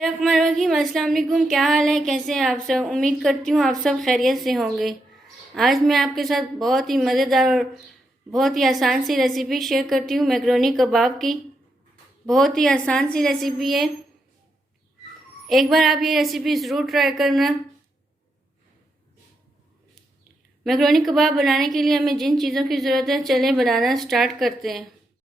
रहीम, अस्सलाम वालेकुम। क्या हाल है, कैसे हैं आप सब? उम्मीद करती हूँ आप सब खैरियत से होंगे। आज मैं आपके साथ बहुत ही मज़ेदार और बहुत ही आसान सी रेसिपी शेयर करती हूँ मैकरोनी कबाब की। बहुत ही आसान सी रेसिपी है, एक बार आप ये रेसिपी ज़रूर ट्राई करना। मैकरोनी कबाब बनाने के लिए हमें जिन चीज़ों की ज़रूरत है, चलें बनाना स्टार्ट करते हैं।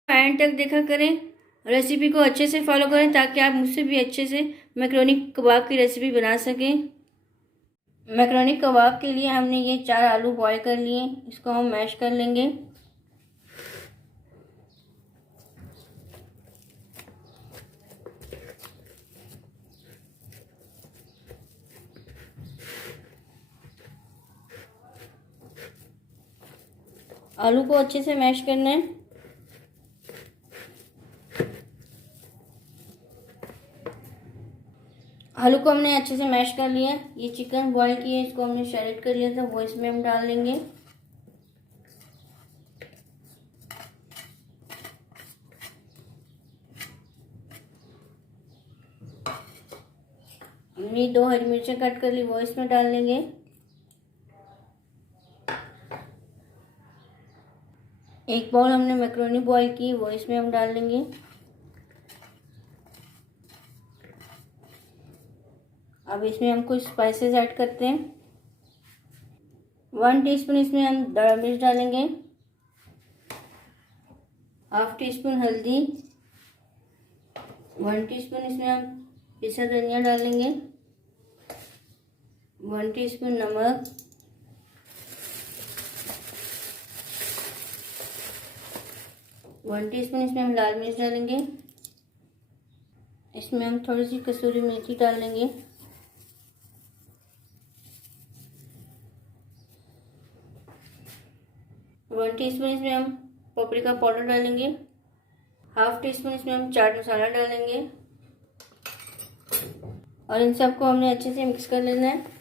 एंड तक देखा करें, रेसिपी को अच्छे से फॉलो करें ताकि आप मुझसे भी अच्छे से मैकरोनी कबाब की रेसिपी बना सकें। मैकरोनी कबाब के लिए हमने ये 4 आलू बॉईल कर लिए, इसको हम मैश कर लेंगे। आलू को अच्छे से मैश करना है। आलू को हमने अच्छे से मैश कर लिया। ये चिकन बॉईल किया, इसको हमने शैलेट कर लिया था, वो इसमें हम डाल लेंगे। हमने 2 हरी मिर्चें कट कर ली, वो इसमें डाल लेंगे। एक बाउल हमने मैकरोनी बॉईल की, वो इसमें हम डाल लेंगे। अब इसमें हम कुछ स्पाइसेस ऐड करते हैं। 1 टीस्पून इसमें हम दड़ा मिर्च डालेंगे, हाफ टी स्पून हल्दी, 1 टीस्पून इसमें हम पिसा धनिया डालेंगे, 1 टीस्पून नमक, 1 टीस्पून इसमें हम लाल मिर्च डालेंगे। इसमें हम थोड़ी सी कसूरी मेथी डाल लेंगे। वन टीस्पून इसमें हम पपरिका पाउडर डालेंगे। हाफ टी स्पून इसमें हम चाट मसाला डालेंगे और इन सबको हमने अच्छे से मिक्स कर लेना है।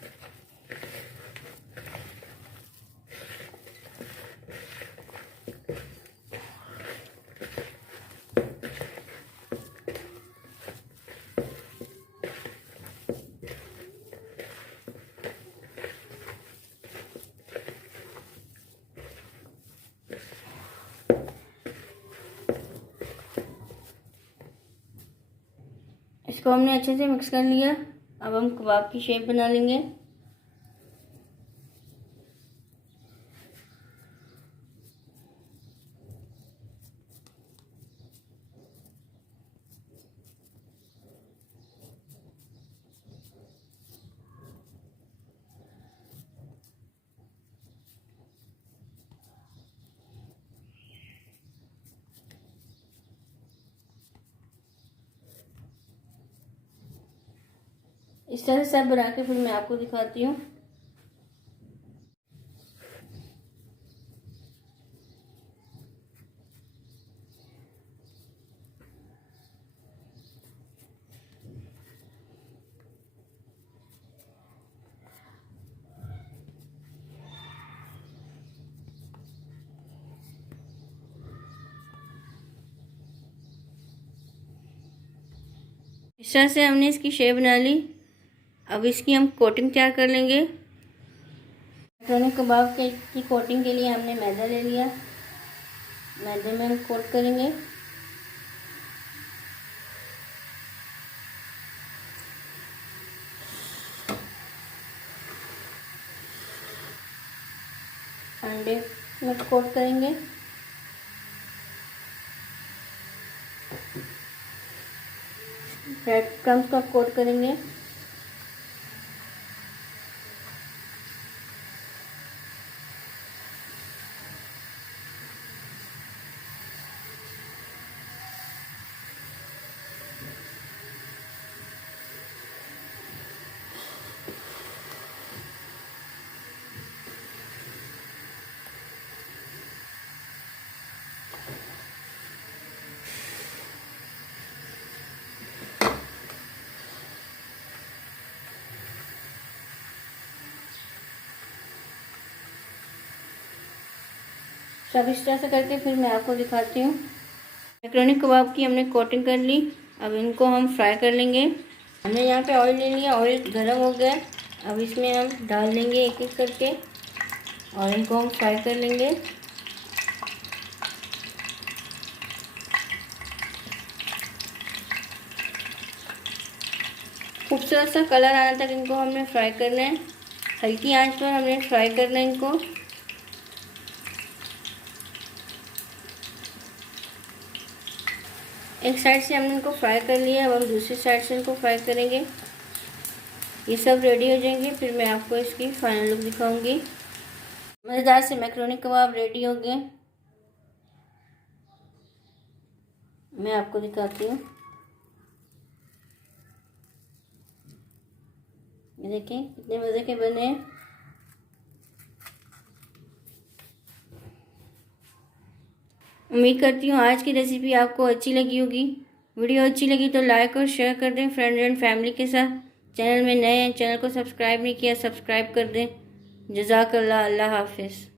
इसको हमने अच्छे से मिक्स कर लिया। अब हम कबाब की शेप बना लेंगे। इस तरह सब बना के फिर मैं आपको दिखाती हूँ। इस तरह से हमने इसकी शेप बना ली। अब इसकी हम कोटिंग तैयार कर लेंगे। मैकरोनी कबाब की कोटिंग के लिए हमने मैदा ले लिया। मैदे में हम कोट करेंगे। अंडे में कोट करेंगे। ब्रेड क्रम्स का कोट करेंगे। सब इस तरह से करके फिर मैं आपको दिखाती हूँ। मैकरोनी कबाब की हमने कोटिंग कर ली। अब इनको हम फ्राई कर लेंगे। हमने यहाँ पे ऑयल ले लिया, ऑयल गर्म हो गया। अब इसमें हम डाल देंगे एक एक करके और इनको हम फ्राई कर लेंगे। खूबसूरत सा कलर आने तक इनको हमने फ्राई करना है। हल्की आंच पर हमने फ्राई करना है इनको। एक साइड से हमने इनको फ्राई कर लिया, अब हम दूसरी साइड से इनको फ्राई करेंगे। ये सब रेडी हो जाएंगे, फिर मैं आपको इसकी फाइनल लुक दिखाऊंगी। मज़ेदार से मैक्रोनी कबाब रेडी हो गए, मैं आपको दिखाती हूँ। ये देखें कितने मज़े के बने हैं। उम्मीद करती हूँ आज की रेसिपी आपको अच्छी लगी होगी। वीडियो अच्छी लगी तो लाइक और शेयर कर दें फ्रेंड्स एंड फैमिली के साथ। चैनल में नए हैं, चैनल को सब्सक्राइब नहीं किया, सब्सक्राइब कर दें। जज़ाकल्लाह, अल्लाह हाफिज़।